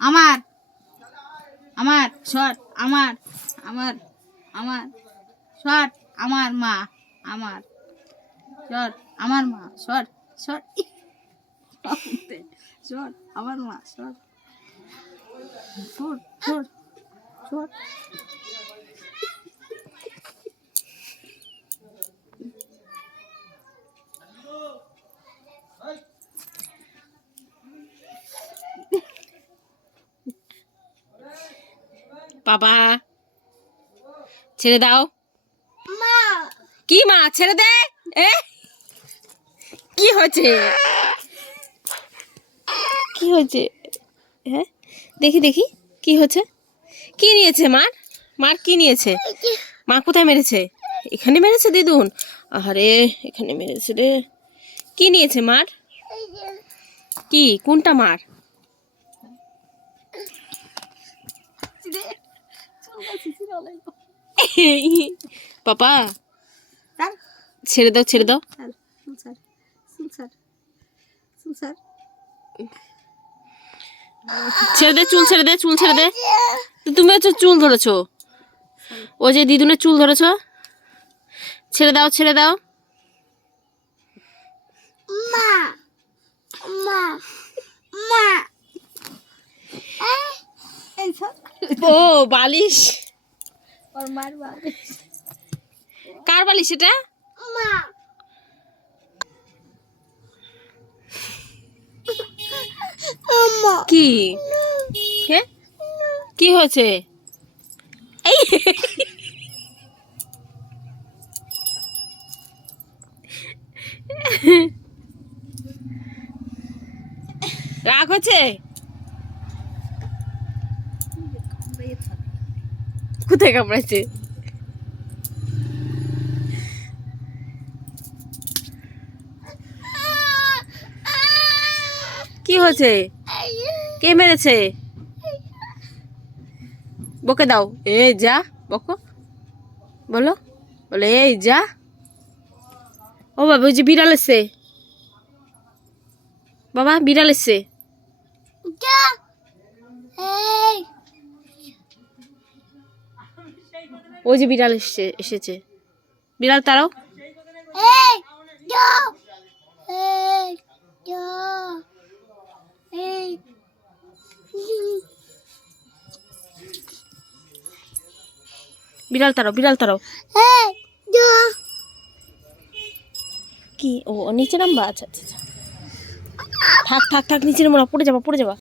আমার আমার শট আমার আমার আমার শট আমার মা আমার শট আমার মা শট শট শট আমার মা শট শট শট শট বাবা ছেড়ে দাও কি মা ছেড়ে দে কি হয়েছে কি হয়েছে হ্যাঁ দেখি দেখি কি হচ্ছে কি নিয়েছে মার মার কি নিয়েছে মা কোথায় মেরেছে এখানে মেরেছে দিদুন আরে এখানে মেরেছে রে কি নিয়েছে মার কি কোনটা মার পাপা ছেড়ে দাও ছেড়ে দাও ছেড়ে দে চুল ছেড়ে দে চুল ছেড়ে দে তুমি হচ্ছে চুল ধরেছো ও যে দিদুনের চুল ধরেছো ছেড়ে দাও ছেড়ে দাও ও বালিশ ওর মার বালিশ কার বালিশ এটা কি হ্যাঁ কি হয়েছে এই রাগ হচ্ছে কোথায় কামড়াচ্ছে কি হয়েছে কে মেরেছে বকে দাও এই যা বকো বলো বলে এই যা ও বাবা ওই যে বিড়াল এসছে বাবা বিড়াল এসছে ওই যে বিড়াল এসেছে বিড়াল তারাও বিড়াল তারাও কি ও নিচে নামবা আচ্ছা আচ্ছা থাক থাক থাক নিচে নামবা পড়ে যাবা